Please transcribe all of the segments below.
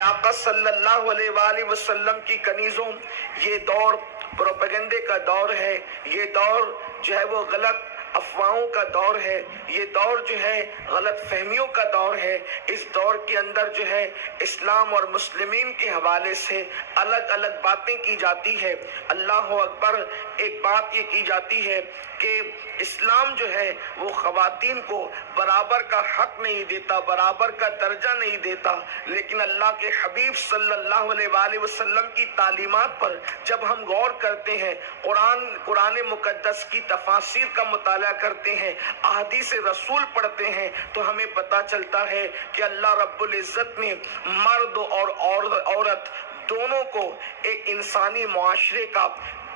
آقا صلی اللہ علیہ وآلہ وسلم کی کنیزوں، یہ دور پروپیگنڈے کا دور ہے، یہ دور جو ہے وہ غلط افواہوں کا دور ہے، یہ دور جو ہے غلط فہمیوں کا دور ہے۔ اس دور کے اندر جو ہے اسلام اور مسلمین کے حوالے سے الگ الگ باتیں کی جاتی ہے۔ اللہ اکبر، ایک بات یہ کی جاتی ہے کہ اسلام جو ہے وہ خواتین کو برابر کا حق نہیں دیتا، برابر کا درجہ نہیں دیتا، لیکن اللہ کے حبیب صلی اللہ علیہ وآلہ وسلم کی تعلیمات پر جب ہم غور کرتے ہیں، قرآن مقدس کی تفاسیر کا مطالعہ کرتے ہیں، احادیث رسول پڑھتے ہیں، تو ہمیں پتہ چلتا ہے کہ اللہ رب العزت نے مرد اور عورت دونوں کو ایک انسانی معاشرے کا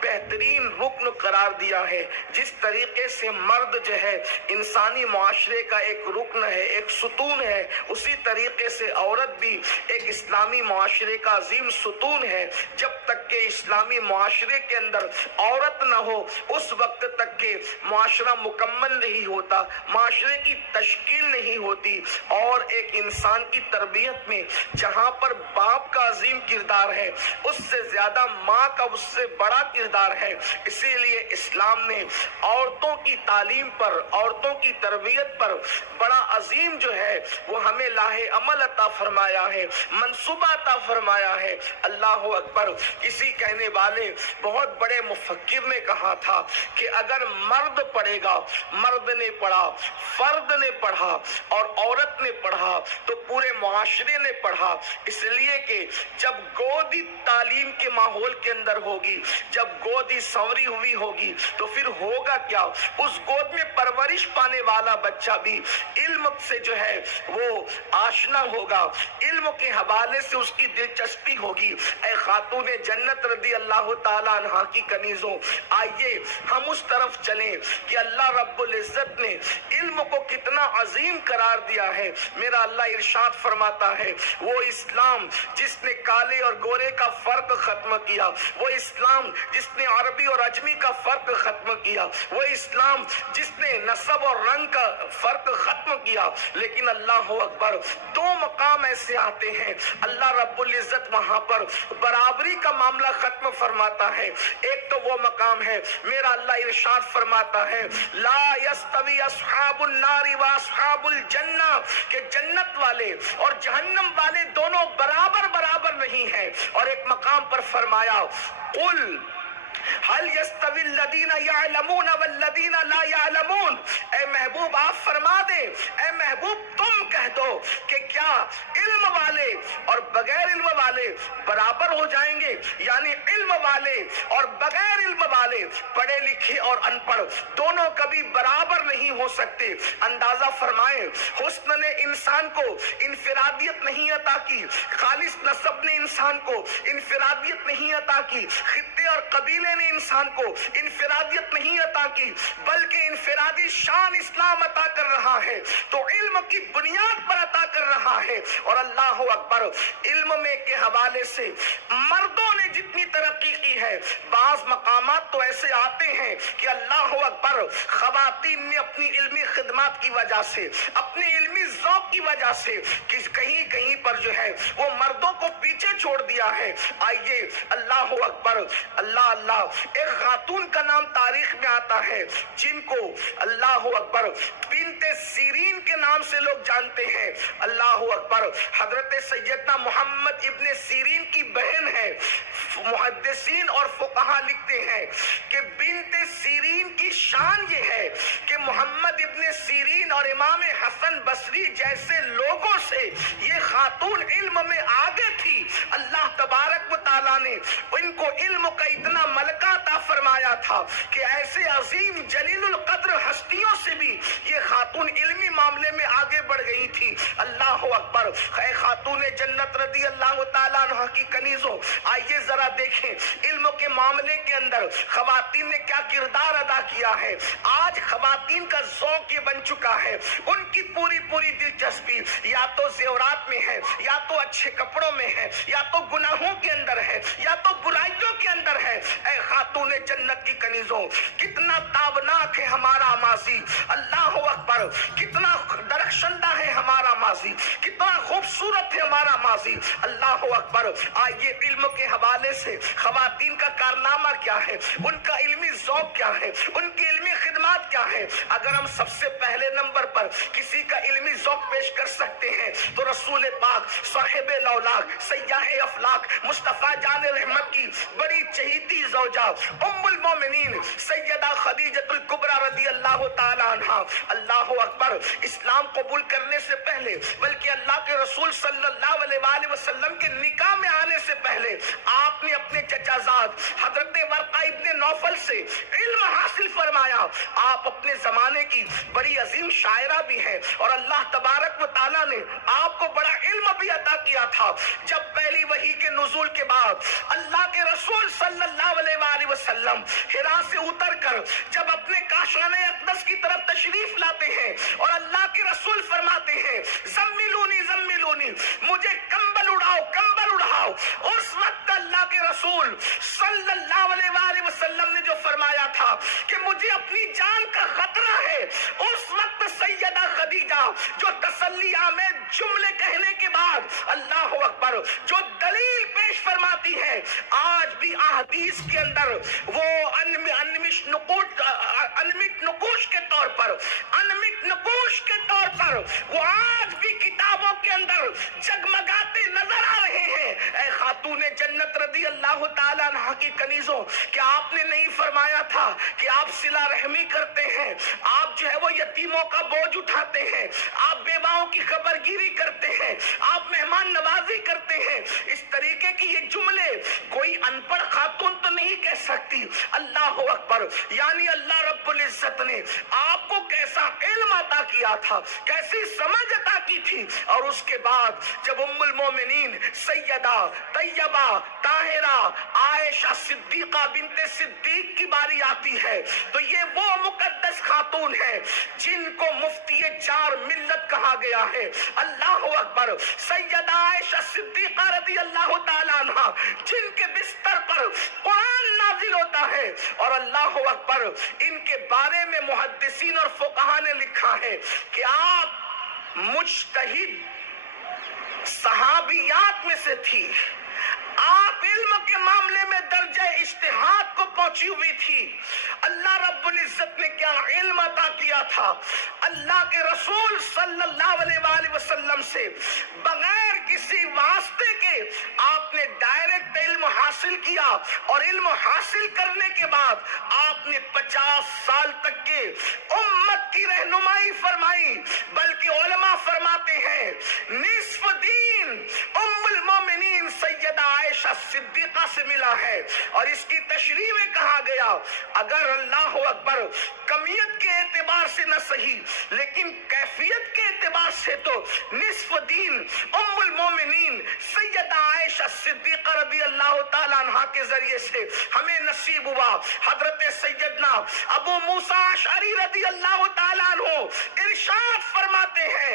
بہترین رکن قرار دیا ہے۔ جس طریقے سے مرد جو ہے انسانی معاشرے کا ایک رکن ہے، ایک ستون ہے، اسی طریقے سے عورت بھی ایک اسلامی معاشرے کا عظیم ستون ہے۔ جب تک کہ اسلامی معاشرے کے اندر عورت نہ ہو، اس وقت تک کہ معاشرہ مکمل نہیں ہوتا، معاشرے کی تشکیل نہیں ہوتی۔ اور ایک انسان کی تربیت میں جہاں پر باپ کا عظیم کردار ہے، اس سے زیادہ ماں کا اس سے بڑا کردار ہے۔ اسی لیے اسلام نے عورتوں کی تعلیم پر، عورتوں کی تربیت پر بڑا عظیم جو ہے وہ ہمیں لاہ عمل عطا فرمایا ہے، منصوبہ عطا فرمایا ہے۔ اللہ اکبر، کسی کہنے والے بہت بڑے مفکر نے کہا تھا کہ اگر مرد پڑھے گا، مرد نے پڑھا، فرد نے پڑھا اور عورت نے پڑھا تو پورے معاشرے نے پڑھا۔ اس لیے کہ جب گودی تعلیم کے ماحول کے اندر ہوگی، جب گودی سنوری ہوئی ہوگی تو پھر ہوگا کیا؟ اس گود میں پرورش پانے والا بچہ بھی علم سے جو ہے وہ آشنا ہوگا، علم کے حوالے سے اس کی دلچسپی ہوگی۔ اے خاتون جنت رضی اللہ تعالیٰ عنہ کی کنیزوں، آئیے ہم اس طرف چلیں کہ اللہ رب العزت نے علم کو کتنا عظیم قرار دیا ہے۔ میرا اللہ ارشاد فرماتا ہے، وہ اسلام جس نے کالے اور گورے کا فرق ختم کیا، وہ اسلام جس نے عربی اور عجمی کا فرق ختم کیا، وہ اسلام جس نے نسب اور رنگ کا فرق ختم کیا۔ لیکن اللہ اکبر، دو مقام ایسے آتے ہیں اللہ رب العزت وہاں پر برابری کا معاملہ ختم فرماتا ہے۔ ایک تو وہ مقام ہے، میرا اللہ ارشاد فرماتا ہے لا یستوی اصحاب النار و اصحاب الجنہ، کہ جنت والے اور جہنم والے دونوں برابر نہیں ہیں۔ اور ایک مقام پر فرمایا قل هل يستوي الذين يعلمون والذين لا يعلمون، اے محبوب آپ فرما دیں، اے محبوب تم کہہ دو کہ کیا علم والے اور بغیر علم والے برابر ہو جائیں گے؟ یعنی علم والے اور بغیر علم والے، پڑھے لکھے اور ان پڑھ دونوں کبھی برابر نہیں ہو سکتے۔ اندازہ فرمائیں، حسن نے انسان کو انفرادیت نہیں عطا کی، خالص نسب نے انسان کو انفرادیت نہیں عطا کی، خطے اور قبیلے نے انسان کو انفرادیت نہیں عطا کی، بلکہ انفرادی شان اسلام عطا کر رہا ہے، تو علم کی بنیاد پر عطا کر رہا ہے۔ اور اللہ اکبر، علم میں کے حوالے سے مردوں نے جتنی ترقی کی ہے، بعض مقامات تو ایسے آتے ہیں کہ اللہ اکبر، خواتین نے اپنی علمی خدمات کی وجہ سے، اپنے علمی ذوق کی وجہ سے کہیں کہیں پر جو ہے وہ مردوں کو پیچھے چھوڑ دیا ہے۔ آئیے اللہ اکبر، اللہ ایک خاتون کا نام تاریخ میں آتا ہے جن کو اللہ اکبر بنت سیرین کے نام سے لوگ جانتے ہیں۔ اللہ اکبر، حضرت سیدنا محمد ابن سیرین کی بہن ہے۔ محدثین اور فقہا لکھتے ہیں کہ بنت سیرین کی شان یہ ہے کہ محمد ابن سیرین اور امام حسن بصری جیسے لوگوں سے یہ خاتون علم میں آگے تھی۔ اللہ تبارک و تعالیٰ نے ان کو علم کا اتنا ملکہ عطا فرمایا تھا کہ ایسے عظیم جلیل القدر ہستیوں سے بھی یہ خاتون علمی معاملے میں آگے بڑھ گئی تھی۔ اللہ اکبر، اے خاتون جنت رضی اللہ تعالیٰ عنہ کی کنیزوں، آئیے ذرا دیکھیں علم کے معاملے کے اندر خواتین نے کیا کردار ادا کیا ہے۔ آج خواتین کا ذوق یہ بن چکا ہے، ان کی پوری دلچسپی یا تو زیورات میں ہے، یا تو اچھے کپڑوں میں ہے، یا تو گناہوں کے اندر ہے، یا تو برائیوں کے اندر ہے۔ اے خاتون خاتون جنت کی کنیزوں، کتنا تابناک ہے ہمارا ماضی، اللہ اکبر، کتنا درخشندہ ہے ہمارا ماضی، کتنا خوبصورت ہے ہمارا ماضی، اللہ اکبر۔ آئیے علم کے حوالے سے خواتین کا کارنامہ کیا ہے، ان کا علمی ذوق کیا ہے، ان کی علمی خدمات کیا ہے۔ اگر ہم سب سے پہلے نمبر پر کسی کا علمی ذوق پیش کر سکتے ہیں تو رسول پاک صاحب لولاک سیاح افلاک مصطفیٰ جان رحمت کی بڑی چہیتی زوجہ ام المومنین سیدہ خدیجۃ الکبریٰ رضی اللہ تعالی عنہا، اللہ اکبر، اسلام قبول کرنے سے پہلے بلکہ اللہ کے رسول صلی اللہ علیہ وآلہ وسلم کے نکاح میں آنے سے پہلے آپ نے اپنے چچا زاد حضرت ورقہ ابن نوفل سے علم حاصل فرمایا۔ آپ اپنے زمانے کی بڑی عظیم شاعرہ بھی ہیں اور اللہ تبارک و تعالیٰ نے آپ کو بڑا علم بھی عطا کیا تھا۔ جب پہلی وحی کے نزول کے بعد اللہ کے رسول صلی اللہ علیہ وآلہ وسلم حرا سے اتر کر جب اپنے کاشانہ اقدس کی طرف تشریف لاتے ہیں اور اللہ کے رسول فرماتے ہیں زملونی زملونی، مجھے کمبل اڑاؤ کمبل اڑاؤ، اس وقت اللہ کے رسول صلی اللہ علیہ وآلہ وسلم نے جو فرمایا تھا کہ مجھے اپنی جان کا خطرہ ہے، اس وقت سیدہ خدیجہ جو تسلی آمیز جملے کہنے کے بعد اللہ اکبر جو دلیل پیش فرماتی ہے، آج بھی احادیث کے اندر وہ انمٹ نقوش کے طور پر وہ آج بھی کتابوں کے اندر جگمگاتے نظر آ رہے ہیں۔ اے خاتون جنت رضی اللہ تعالیٰ عنہ کی کنیزوں، کیا آپ نے نہیں فرمایا تھا کہ آپ صلہ رحمی کرتے ہیں، آپ جو ہے وہ یتیموں کا بوجھ اٹھاتے ہیں، آپ بیواؤں کی خبر گیری کرتے ہیں، آپ مہمان نوازی کرتے ہیں؟ اس طریقے کی یہ جملے کوئی ان پڑھ خاتون تو نہیں کہہ سکتی۔ اللہ اکبر، یعنی اللہ رب العزت نے آپ کو کیسا علم عطا کیا تھا، کیسی سمجھ عطا کی تھی، اور اس کے بعد جب ام المومنین سیدہ طیبہ طاہرہ عائشہ صدیقہ بنت صدیق کی باری آتی ہے تو یہ وہ مقدس خاتون ہے جن کو مفتی چار ملت کہا گیا ہے۔ اللہ اکبر، سیدہ عائشہ صدیقہ رضی اللہ تعالیٰ عنہ جن کے بستر پر قرآن نازل ہوتا ہے، اور اللہ اکبر ان کے بارے میں محدثین اور فقہا نے لکھا ہے کہ آپ مجتہد صحابیات میں سے تھی، آپ علم کے معاملے میں درجہ اجتہاد کو پہنچی ہوئی تھی۔ اللہ رب العزت نے کیا علم عطا کیا تھا، اللہ کے رسول صلی اللہ علیہ وآلہ وسلم سے بغیر کسی واسطے کے آپ نے ڈائریکٹ علم حاصل کیا، اور علم حاصل کرنے کے بعد آپ نے 50 سال تک کے امت کی رہنمائی فرمائی، بلکہ علماء فرماتے ہیں نصف دین ام المومنین سیدہ عائشہ صدیقہ سے ملا ہے۔ اور اس کی تشریح میں کہا گیا اگر اللہ اکبر کمیت کے اعتبار سے نہ صحیح لیکن کیفیت کے اعتبار سے تو نصف دین ام المومنین سیدہ عائشہ صدیقہ رضی اللہ تعالیٰ عنہ کے ذریعے سے ہمیں نصیب ہوا۔ حضرت سیدنا ابو موسیٰ اشعری رضی اللہ تعالیٰ عنہ ارشاد فرماتے ہیں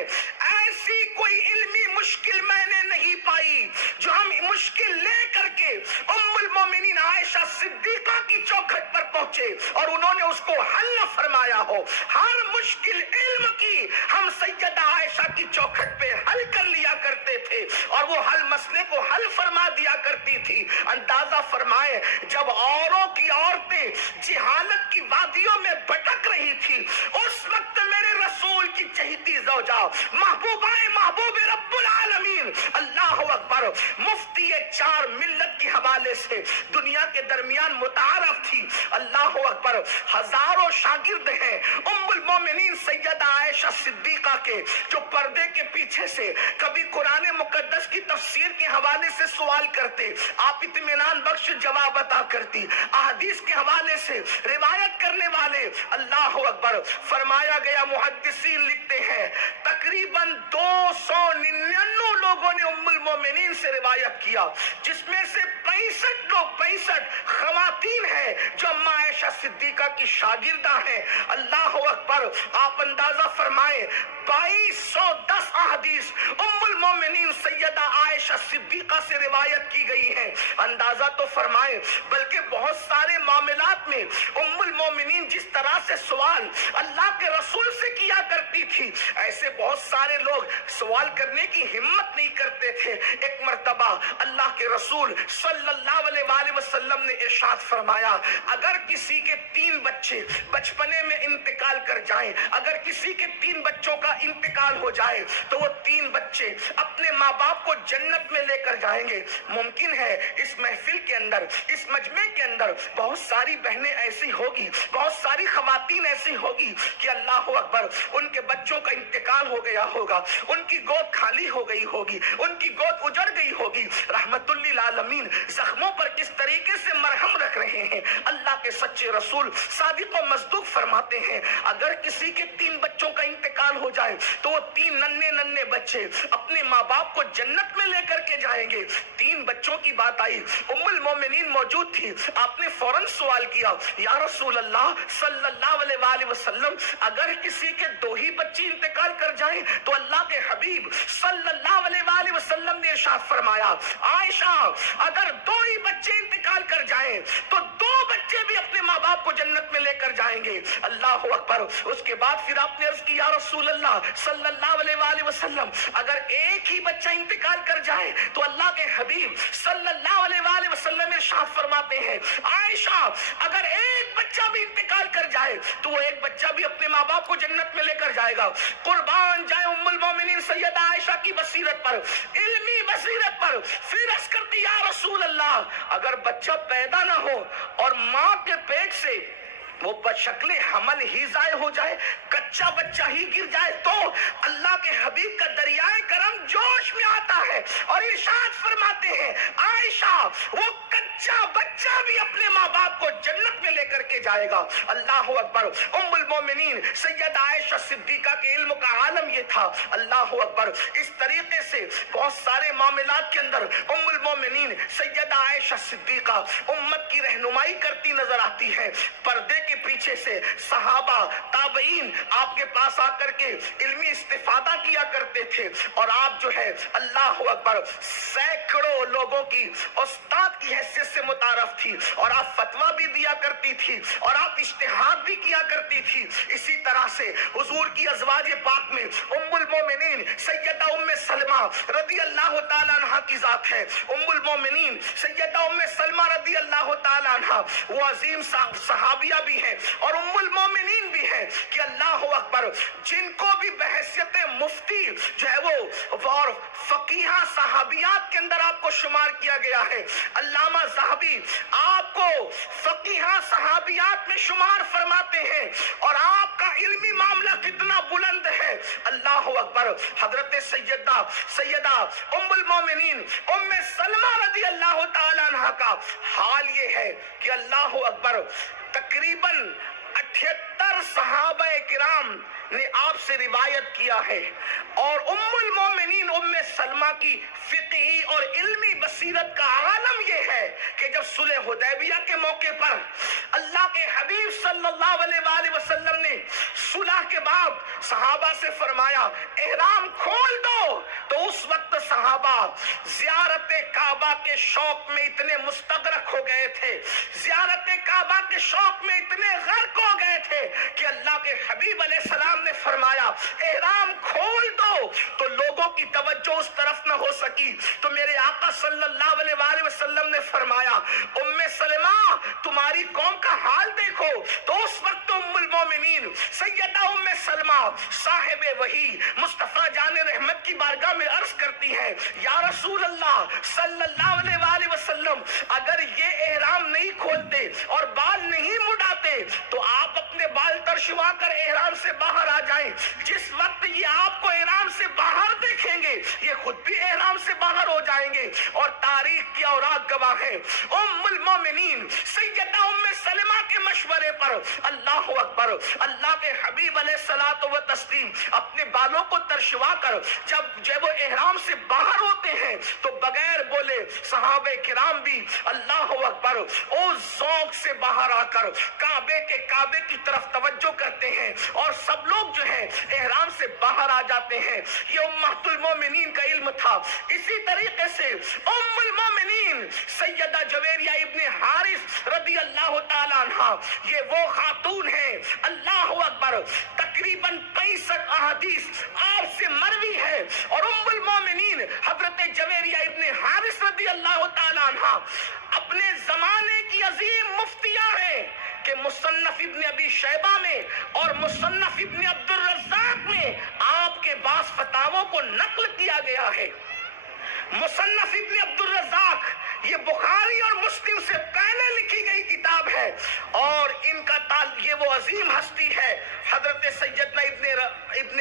ایسی کوئی علمی مشکل میں نے نہیں پائی جو ہم مشکل لے کر کے ام المومنین عائشہ صدیقہ کی چوکھٹ پر پہنچے اور انہوں نے اس کو حل نہ فرمایا ہو۔ ہر مشکل علم کی ہم سیدہ عائشہ کی چوکھٹ پہ حل کر لیا کرتے تھے اور وہ حل مسئلے کو حل فرما دیا کرتی تھی۔ اندازہ فرمائے جب اوروں کی عورتیں جہالت کی وادیوں میں بھٹک رہی تھی، اس وقت میرے رسول کی چہیتی زوجہ محبوبہ محبوب رب العالمین اللہ اکبر مفتی چار ملت کے حوالے سے دنیا کے درمیان متعارف تھی۔ اللہ اکبر، ہزاروں شاگرد ہیں ام المومنین سیدہ عائشہ صدیقہ کے جو پردے کے پیچھے سے کبھی قرآن مقدس کی تفسیر کے حوالے سے سوال کرتے، آپ اطمینان بخش جواب عطا کرتی، احادیث کے حوالے سے روایت کرنے والے۔ اللہ اکبر، فرمایا گیا محدثین لکھتے ہیں تقریباً 299 لوگوں نے ام المومنین سے روایت کیا، جس میں سے 65 خواتین ہیں جو اما عائشہ صدیقہ کی شاگردہ ہیں۔ اللہ اکبر! آپ اندازہ فرمائیں 2210 احادیث ام المومنین سیدہ عائشہ صدیقہ سے روایت کی گئی ہیں۔ اندازہ تو فرمائیں، بلکہ بہت سارے معاملات میں ام المومنین جس طرح سے سوال اللہ کے رسول سے کیا کرتی تھی، ایسے بہت سارے لوگ سوال کرنے کی ہمت نہیں کرتے تھے۔ ایک مرتبہ اللہ کے رسول صلی اللہ علیہ وآلہ وسلم نے ارشاد فرمایا، اگر کسی کے 3 بچے بچپنے میں انتقال کر جائیں، اگر کسی کے 3 بچوں کا انتقال ہو جائے تو وہ 3 بچے اپنے ماں باپ کو جنت میں لے کر جائیں گے۔ ممکن ہے اس محفل کے اندر، اس مجمع کے اندر بہت ساری بہنیں ایسی ہوگی، بہت ساری خواتین ایسی ہوگی کہ اللہ اکبر ان کے بچوں کا انتقال ہو گیا ہوگا، ان کی گود خالی ہو گئی ہوگی، ان کی گود اجڑ گئی ہوگی۔ رحمت للعالمین زخموں پر کس طریقے سے مرہم رکھ رہے ہیں۔ اللہ کے سچے رسول صادق و مصدوق فرماتے ہیں، اگر کسی کے 3 بچوں کا انتقال ہو جائے تو وہ 3 ننھے بچے اپنے ماں باپ کو جنت میں لے کر کے جائیں گے۔ 3 بچوں کی بات آئی، ام المومنین موجود تھی، آپ نے فوراً سوال کیا، یا رسول اللہ صلی اللہ علیہ وآلہ وسلم اگر کسی کے 2 ہی بچے انتقال کر جائیں تو اللہ کے حبیب صلی اللہ علیہ وآلہ وسلم نے ارشاد فرمایا، عائشہ اگر 2 ہی بچے انتقال کر جائیں تو 2 بچے بھی اپنے ماں باپ کو جنت میں لے کر جائیں گے۔ اللہ اکبر! اس کے بعد پھر آپ نے عرض کی، یا رسول اللہ صلی اللہ علیہ وآلہ وسلم اگر ایک ہی بچہ انتقال کر جائے تو اللہ کے حبیب صلی اللہ علیہ وآلہ وسلم ارشاد فرماتے ہیں، عائشہ اگر ایک بچہ بھی انتقال کر جائے تو وہ ایک بچہ بھی اپنے ماں باپ کو جنت میں لے کر جائے گا۔ قربان جائے ام المومنین سیدہ عائشہ کی بصیرت پر، علمی بصیرت پر۔ پھر عرض کرتی، یا رسول اللہ اگر بچہ پیدا نہ ہو اور ماں کے پیٹ سے وہ بشکل حمل ہی ضائع ہو جائے، کچا بچہ ہی گر جائے، تو اللہ کے حبیب کا دریائے کرم جوش میں آتا ہے اور ارشاد فرماتے ہیں، عائشہ وہ کچا بچہ بھی اپنے ماں باپ کو جنت میں لے کر کے جائے گا۔ اللہ اکبر! ام المومنین سیدہ عائشہ صدیقہ کے علم کا عالم یہ تھا۔ اللہ اکبر! اس طریقے سے بہت سارے معاملات کے اندر ام المومنین سیدہ عائشہ صدیقہ امت کی رہنمائی کرتی نظر آتی ہے۔ پردے کے پیچھے سے صحابہ تابعین آپ کے پاس آ کر کے علمی استفادہ کیا کرتے تھے، اور آپ جو ہے اللہ اکبر سینکڑوں لوگوں کی استاد کی حیثیت سے متعارف تھی، اور آپ فتویٰ بھی دیا کرتی تھی اور آپ اجتہاد بھی کیا کرتی تھی۔ اسی طرح سے حضور کی ازواج پاک میں ام المومنین سیدہ ام سلمہ رضی اللہ تعالیٰ عنہ کی ذات ہے۔ ام المومنین سیدہ ام سلمہ رضی اللہ تعالیٰ عنہ وہ عظیم صحابیہ بھی ہیں اور ام المومنین بھی ہیں کہ اللہ اکبر جن کو بھی بحیثیت مفتی جو ہے وہ اور فقیہ صحابیات کے اندر آپ کو شمار کیا گیا ہے۔ علامہ ذہبی آپ کو فقیہ صحابیات میں شمار فرماتے ہیں، اور آپ کا علمی معاملہ کتنا بلند ہے۔ اللہ اکبر! حضرت سیدہ ام المومنین ام سلمہ رضی اللہ تعالیٰ عنہ کا حال یہ ہے کہ اللہ اکبر تقریباً 78 صحابہ کرام نے آپ سے روایت کیا ہے، اور ام المومنین ام سلمہ کی فقہی اور علمی بصیرت کا عالم یہ ہے کہ جب صلح حدیبیہ کے موقع پر اللہ کے حبیب صلی اللہ علیہ وآلہ وسلم نے صلح کے بعد صحابہ سے فرمایا احرام کھول دو، تو اس وقت صحابہ زیارت کعبہ کے شوق میں اتنے مستغرق ہو گئے تھے، زیارت کعبہ کے شوق میں اتنے غرق ہو گئے تھے کہ اللہ کے حبیب علیہ السلام نے فرمایا احرام کھول دو، تو لوگوں کی توجہ اس طرف نہ ہو سکی، تو میرے آقا صلی اللہ علیہ وآلہ وسلم نے فرمایا ام سلمہ تمہاری قوم کا حال دیکھو، تو اس وقت ام المومنین سیدہ ام سلمہ صاحب وحی مصطفیٰ جان رحمت کی بارگاہ میں عرض کرتی ہے، یا رسول اللہ صلی اللہ علیہ وآلہ وسلم اگر یہ احرام نہیں کھولتے اور بال نہیں مڈاتے تو آپ اپنے بال تر ترشوا کر احرام سے باہر آ جائیں، جس وقت یہ آپ کو احرام سے باہر دیکھیں گے یہ خود بھی احرام سے باہر ہو جائیں گے۔ اور تاریخ کی اوراق گواہ ہے، ام المومنین سیدہ ام سلمہ کے مشورے پر اللہ اکبر اللہ کے حبیب علیہ الصلوۃ والتسلیم اپنے بالوں کو ترشوا کر جب وہ احرام سے باہر ہوتے ہیں تو بغیر بولے صحابہ کرام بھی اللہ اکبر او ذوق سے باہر آ کر کعبے کی طرف توجہ کرتے ہیں اور سب لوگ جو ہے احرام سے باہر آ جاتے ہیں۔ یہ امہات المومنین کا علم تھا۔ اسی طریقے سے ام المومنین سیدہ جویریہ ابن حارث رضی اللہ تعالی عنہ، یہ وہ خاتون ہیں اللہ اکبر تقریباً 65 احادیث آپ سے مروی ہے، اور ام المومنین حضرت جویریہ ابن حارث رضی اللہ تعالی عنہ اپنے زمانے کی عظیم مفتیہ ہیں کہ مصنف ابن ابی شیبہ میں اور مصنف ابن عبد الرزاق میں آپ کے بعض فتاووں کو نقل کیا گیا ہے۔ مصنف ابن عبد الرزاق یہ بخاری اور مسلم سے پہلے لکھی گئی کتاب ہے، اور ان کا یہ وہ عظیم ہستی ہے حضرت سیدنا ابن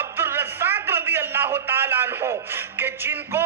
عبد الرزاق رضی اللہ تعالی عنہ کہ جن کو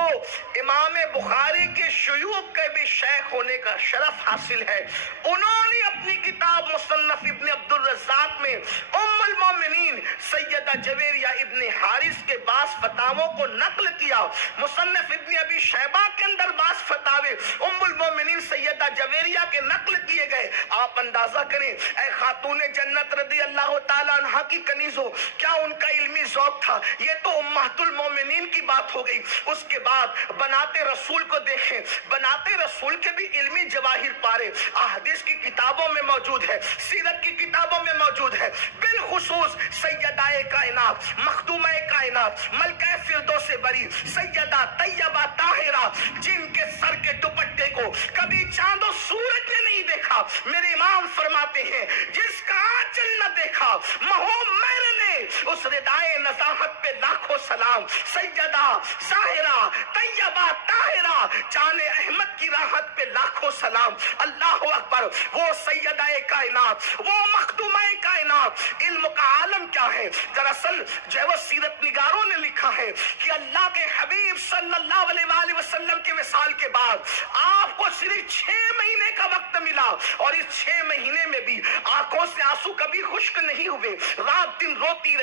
امام بخاری کے شیوخ کے بھی شیخ ہونے کا شرف حاصل ہے۔ انہوں نے اپنی کتاب مصنف ابن عبد الرزاق میں ام المومنین سیدہ جویریہ ابن حارث کے بعض فتاووں کو نقل کیا۔ مصنف ابن ابی شیبہ کے اندر بعض فتاوے ام المومنین سیدہ جویریہ کے نقل کیے گئے۔ آپ اندازہ کریں اے خاتون جنت رضی اللہ تعالی عنہ کی کنیزوں، کیا ان کا علمی ذوق تھا؟ یہ تو امہات المومنین کی بات ہو گئی۔ اس کے بعد بناتے رسول کو دیکھیں، بناتے رسول کے بھی علمی جواہر پارے احادیث کی کتابوں میں موجود ہے، سیرت کی کتابوں میں موجود ہے۔ بالخصوص سیدہ کائنات مخدومہ کائنات ملکہ فردوس بری سیدہ طیبہ طاہرہ جن کے سر کے دوپٹے کو کبھی چاند و سورج نے نہیں دیکھا، میرے امام فرماتے ہیں جس کا آنچل نہ دیکھا مہو میر نے اس ردائے نزاہت پہ لاکھوں سلام۔ سیدہ ظاہرہ طیبہ طاہرہ جان احمد کی راحت پہ لاکھوں سلام۔ اللہ اکبر، وہ سیدہ کائنات، وہ مخدومہ کائنات، علم کا عالم کیا ہے؟ دراصل جو ہے وہ سیرت نگاروں نے لکھا ہے کہ اللہ کے حبیب صلی اللہ علیہ وآلہ وسلم کے وصال کے بعد آپ کو صرف 6 مہینے کا وقت ملا، اور اس 6 مہینے میں بھی آنکھوں سے آنسو کبھی خشک نہیں ہوئے، رات دن روتی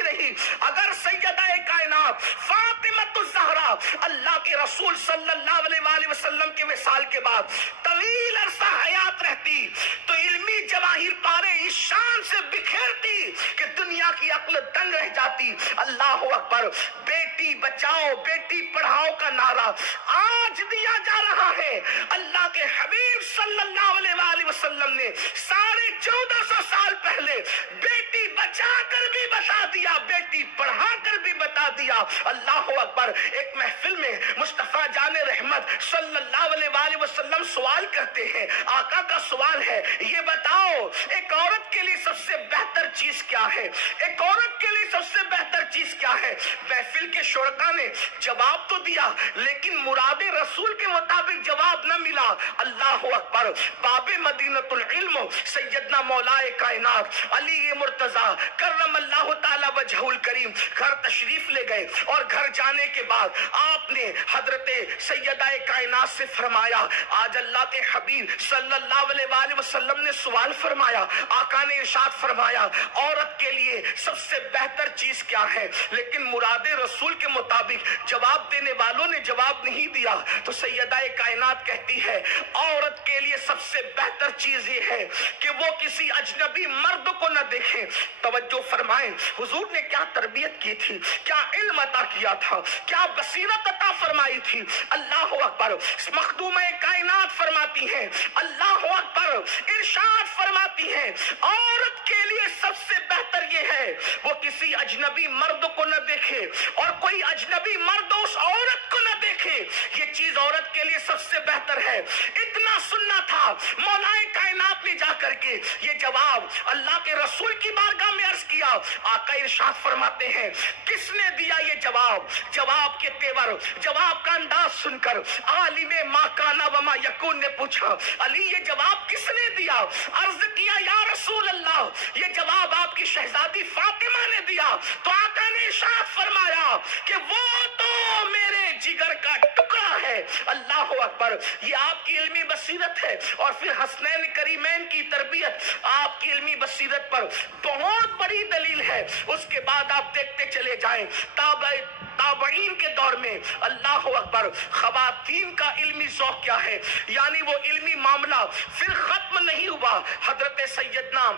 رہی۔ اگر سیدہ کائنات فاطمہ الزہرا اللہ کے رسول صلی اللہ علیہ وآلہ وسلم کے وصال کے بعد طویل عرصہ حیات رہتی تو علمی جواہر پارے اس شان سے بکھیرتی کہ دنیا کی عقل دنگ رہ جاتی۔ اللہ اکبر، بیٹی بچاؤ بیٹی پڑھاؤ کا نعرہ آج دیا جا رہا ہے۔ اللہ کے حبیب صلی اللہ علیہ وآلہ وسلم نے 1450 سال پہلے بیٹی بچا کر بھی بتا دیا، بیٹی پڑھا کر بھی بتا دیا۔ اللہ اکبر، ایک محفل میں مصطفیٰ جان رحمت صلی اللہ علیہ وآلہ وسلم سوال کرتے ہیں، آقا کا سوال ہے یہ بتاؤ ایک عورت کے لیے سب سے بہتر چیز کیا ہے؟ ایک عورت کے لیے سب سے بہتر چیز کیا ہے؟ محفل کے شرکا نے جواب تو دیا لیکن مراد رسول کے مطابق جواب نہ ملا۔ اللہ اکبر، باب مدینۃ العلم سیدنا مولائے کائنات علی مرتضی کرم اللہ تعالی وجہہ الکریم گھر تشریف لے گئے، اور گھر جانے کے بعد آپ نے حضرت سیدہ کائنات سے فرمایا، آج اللہ کے حبیب صلی اللہ علیہ وآلہ وسلم نے سوال فرمایا، آقا نے ارشاد فرمایا عورت کے لیے سب سے بہتر چیز کیا ہے؟ لیکن مراد رسول کے مطابق جواب دینے والوں نے جواب نہیں دیا، تو سیدہ کائنات کہتی ہے عورت کے لیے سب سے بہتر چیز یہ ہے کہ وہ کسی اجنبی مرد کو نہ دیکھیں۔ توجہ فرمائیں، حضور نے کیا تربیت کی تھی، کیا علم عطا کیا تھا، کیا بصیرت عطا فرمائی تھی۔ اللہ اکبر، مخدومہ کائنات فرماتی ہیں، اللہ اکبر، ارشاد فرماتی ہیں عورت کے لیے سب سے بہتر یہ ہے وہ کسی کوئی اجنبی مرد کو نہ دیکھے اور کوئی اجنبی مرد اس عورت کو نہ دیکھے، یہ چیز عورت کے لیے سب سے بہتر ہے۔ اتنا سننا تھا، مولا کائنات نے جا کر کے یہ جواب اللہ کے رسول کی بارگاہ میں عرض کیا۔ آقا ارشاد فرماتے ہیں کس نے دیا یہ جواب؟ جواب کے تیور، جواب کا انداز سن کر عالم ما کانا و ما یکون نے پوچھا، علی یہ جواب کس نے دیا؟ عرض کیا یا رسول اللہ یہ جواب آپ کی شہزادی فاطمہ نے دیا۔ تو آقا نے ارشاد فرمایا کہ وہ تو میرے جگر کا ٹکڑا ہے۔ اللہ اکبر، یہ آپ کی علمی بصیرت ہے، اور پھر حسنین کریمین کی تربیت آپ کی علمی بصیرت پر بہت بڑی دلیل ہے۔ اس کے بعد آپ دیکھتے چلے جائیں تابعین کے دور میں، اللہ اکبر، خواتین کا علمی ذوق کیا ہے، یعنی وہ علمی معاملہ پھر ختم نہیں ہوا۔ حضرت سیدنا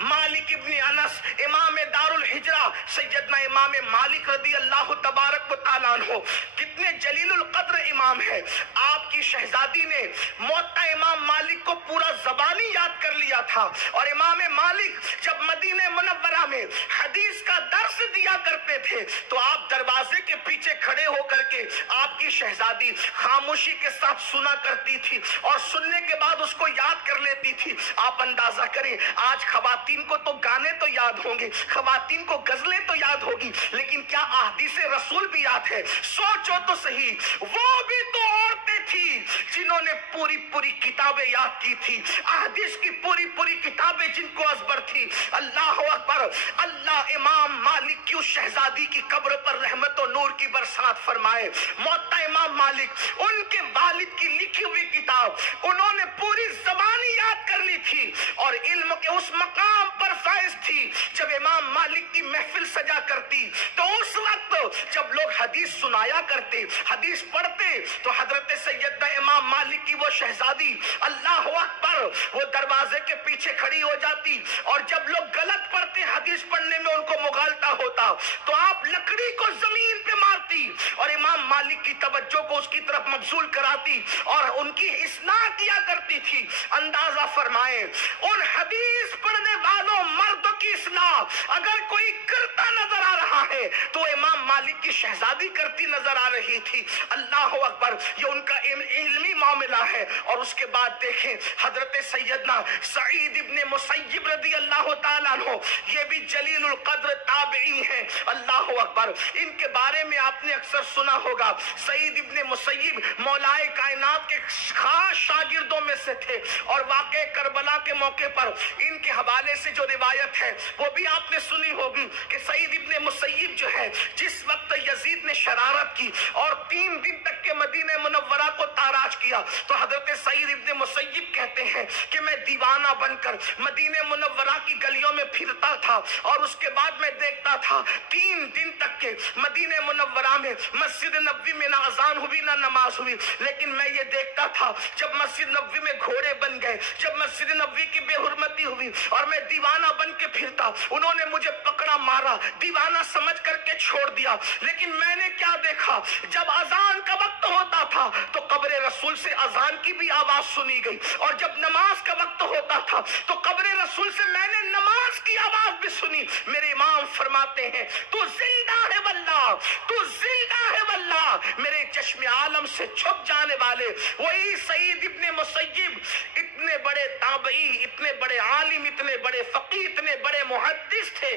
مالک ابن انس امام دار الحجرہ، سیدنا امام مالک رضی اللہ تبارک و تعالیٰ عنہ کتنے جلیل القدر امام ہے۔ آپ کی شہزادی نے موطا امام مالک کو پورا زبانی یاد کر لیا تھا، اور امام مالک جب مدینہ منورہ میں حدیث کا درس دیا کرتے تھے تو آپ دروازے کے پیچھے کھڑے ہو کر کے آپ کی شہزادی خاموشی کے ساتھ سنا کرتی تھی، اور سننے کے بعد اس کو یاد کر لیتی تھی۔ آپ اندازہ کریں، آج خواتین کو تو گانے تو یاد ہوں گے، خواتین کو غزلیں تو یاد ہوگی، لیکن کیا احادیث رسول بھی یاد ہے؟ سوچو تو صحیح، وہ بھی تو عورتیں تھی جنہوں نے پوری پوری کتابیں یاد کی تھی، احادیث کی پوری پوری کتابیں جن کو ازبر تھی۔ اللہ اکبر، اللہ امام مالک کی اس شہزادی کی قبر پر رحمت و نور کی برسات فرمائے۔ موطا امام مالک، ان کے والد کی لکھی ہوئی کتاب انہوں نے پوری زبانی یاد کر لی تھی، اور علم کے اس مقام پر فائز تھی جب امام مالک کی محفل سجا کرتی تو اس وقت جب لوگ حدیث سنایا کرتے، حدیث پڑھتے، تو حضرت سیدنا امام مالک کی وہ شہزادی اللہ اکبر وہ دروازے کے پیچھے کھڑی ہو جاتی، اور جب لوگ غلط پڑھتے حدیث پڑھنے میں ان کو مغالطہ ہوتا تو آپ لکڑی کو زمین پہ مارتی اور امام مالک کی توجہ کو اس کی طرف مبذول کراتی اور ان کی اصلاح کیا کرتی تھی۔ اندازہ فرمائیں ان حدیث پڑھنے والوں مردوں کی اصلاح اگر کوئی کرتا نظر آ رہا ہے تو امام مالک کی شہزادی کرتی نظر آ رہی تھی۔ اللہ اکبر، یہ ان کا علمی معاملہ ہے۔ اور اس کے بعد دیکھیں حضرت سیدنا سعید ابن مسیب رضی اللہ تعالیٰ عنہ، یہ بھی جلیل القدر تابعی ہیں۔ اللہ اکبر، ان کے بارے میں آپ نے اکثر سنا ہوگا۔ سعید ابن مسیب مولائے کائنات کے خاص شاگردوں میں سے تھے، اور واقع کربلا کے موقع پر ان کے حوالے سے جو روایت ہے وہ بھی آپ نے سنی ہوگی کہ سعید ابن مسیب جو ہے، جس وقت یزید نے شرارت کی اور 3 دن تک کے مدینہ منورہ کو تاراج کیا، تو حضرت سعید ابن مسیب کہتے ہیں کہ میں دیوانہ بن کر مدینہ منورہ کی گلیوں میں پھرتا تھا، اور اس کے بعد میں دیکھتا تھا 3 دن تک کے مدینہ منورہ میں مسجد نبوی میں نہ اذان ہوئی نہ نماز ہوئی، لیکن میں یہ دیکھتا تھا جب مسجد نبوی میں گھوڑے بن گئے، جب مسجد نبوی کی بے حرمتی ہوئی اور میں دیوانہ بن کے پھرتا، انہوں نے مجھے پکڑا مارا، دیوانہ سمجھ کر کے چھوڑ دیا۔ لیکن میں نے کیا دیکھا، جب اذان کا وقت ہوتا تھا تو قبر رسول سے اذان کی بھی آواز سنی گئی، اور جب نماز کا وقت ہوتا تھا تو قبر رسول سے میں نے نماز کی آواز بھی سنی۔ میرے امام فرماتے ہیں تو زندہ ہے واللہ، تو زندہ ہے واللہ، میرے چشم عالم سے چھپ جانے والے وہی سعید ابن مسیب، اتنے بڑے تابعی، اتنے بڑے عالم، اتنے بڑے فقیہ، اتنے بڑے محدث تھے۔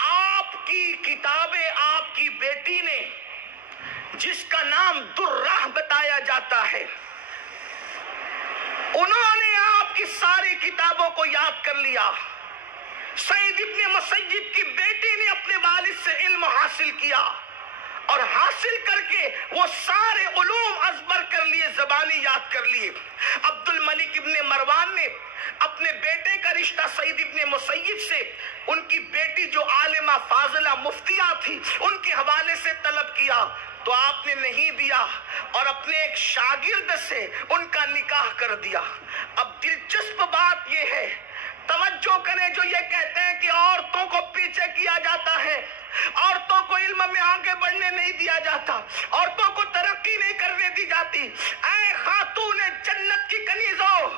آپ کی کتابیں آپ کی بیٹی نے، جس کا نام درہ بتایا جاتا ہے، انہوں نے آپ کی ساری کتابوں کو یاد کر لیا۔ سعید ابن مسیب کی بیٹی نے اپنے والد سے علم حاصل کیا، اور حاصل کر کے وہ سارے علوم ازبر کر لیے، زبانی یاد کر لیے۔ عبد الملک ابن مروان نے اپنے بیٹے کا رشتہ سعید ابن مسیب سے، ان کی بیٹی جو عالمہ فاضلہ مفتیہ تھی، ان کے حوالے سے طلب کیا تو آپ نے نہیں دیا، اور اپنے ایک شاگرد سے ان کا نکاح کر دیا۔ اب دلچسپ بات یہ ہے، توجہ کریں، جو یہ کہتے ہیں کہ عورتوں کو پیچھے کیا جاتا ہے، عورتوں کو علم میں آگے بڑھنے نہیں دیا جاتا، عورتوں کو ترقی نہیں کرنے دی جاتی۔ اے خاتون جنت کی کنیزوں،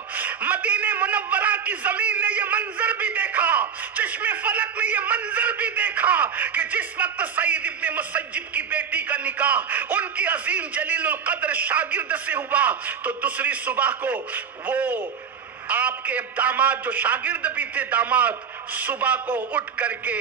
مدینہ منورہ کی زمین نے یہ منظر بھی دیکھا، چشم فلک نے یہ منظر بھی دیکھا دیکھا کہ جس وقت سعید ابن مسیب کی بیٹی کا نکاح ان کی عظیم جلیل القدر شاگرد سے ہوا تو دوسری صبح کو وہ آپ کے داماد جو شاگرد بھی تھے داماد صبح کو اٹھ کر کے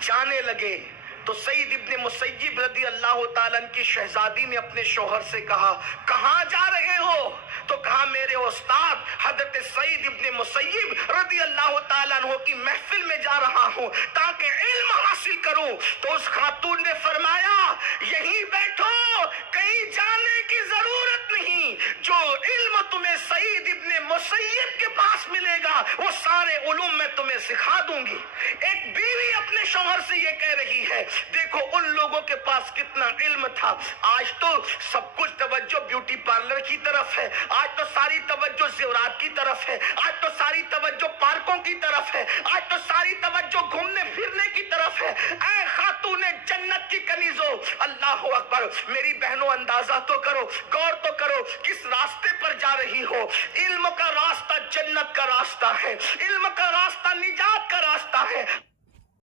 جانے لگے تو سعید ابن مسیب رضی اللہ تعالیٰ کی شہزادی نے اپنے شوہر سے کہا کہاں جا رہے ہو؟ تو کہا میرے استاد حضرت سعید ابن مسیب رضی اللہ تعالیٰ عنہ کی محفل میں جا رہا ہوں تاکہ علم حاصل کروں۔ تو اس خاتون نے فرمایا یہیں بیٹھو، کہیں جانے کی ضرورت نہیں، جو علم تمہیں سعید ابن مسیب کے پاس ملے گا وہ سارے علوم میں تمہیں سکھا دوں گی۔ ایک بیوی اپنے شوہر سے یہ کہہ رہی ہے، دیکھو ان لوگوں کے پاس کتنا علم تھا۔ آج تو سب کچھ توجہ بیوٹی پارلر کی طرف ہے، آج تو ساری توجہ زیورات کی طرف ہے، آج تو ساری توجہ پارکوں کی طرف ہے، آج تو ساری توجہ گھومنے پھرنے کی طرف ہے۔ اے خاتون جنت کی کنیزوں، اللہ اکبر، میری بہنوں اندازہ تو کرو، غور تو کرو کس راستے پر جا رہی ہو۔ علم کا راستہ جنت کا راستہ ہے، علم کا راستہ نجات کا راستہ ہے۔